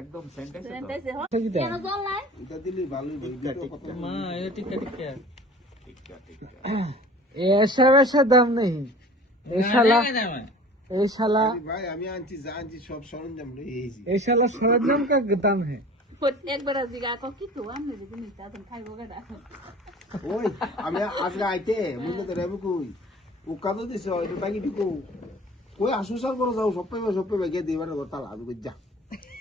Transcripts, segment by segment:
একদম সেন্টেন্স কেন জল নাই এটা দিলি ভালোই ভাই মা এটা টিকা টিকা ऐसा वैसा दाम नहीं ये साला ভাই আমি আনছি যা আনছি সব সরঞ্জাম লই এইছি ये साला सरंजाम का दाम है একবার জিগা কো কি তো আমি যদি নিতা তুমি খাইবো গা ওই আমি আজকে আইতে মুন্ডে তো রেবু কই ও কাদো দিছে ওই তো বাকি দিকো কই আসু সার করে যাও সব পে বাকি দিবার কথা লাভ কই যা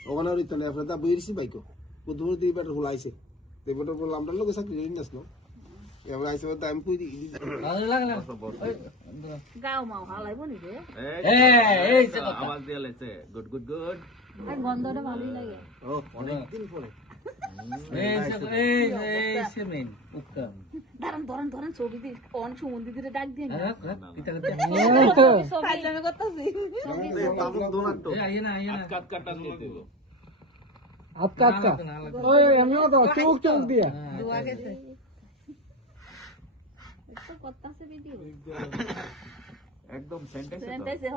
ওখানে ওই তো নেফরে দা বইরছি বাইকো ও দূর দিয়ে বেটার হুলাইছে দেবটা বললাম আমরা লোকে সাথে রেন নাসলো এবার আইছে তো আমি কই দিই ভালো লাগলা গাও মাও হালাইবো নি রে এই আওয়াজ দিয়ে লেছে গুড গুড গুড আর গন্ধটা ভালোই লাগে ও অনেক দিন পরে এই সেমেন উক্কা ধরেন ছবি দি কোন সুমন্দি দিরে ডাক দিয়ে না কিটা ফাইলামে করতেছি তামুক দোনাটো আইনা কাট কাটা দিয়ে দেব आपका ओए हमें तो चौक दिया দুয়া গেছে এটা করতেছে ভিডিও একদম সেন্টেন্স সেন্টাইছে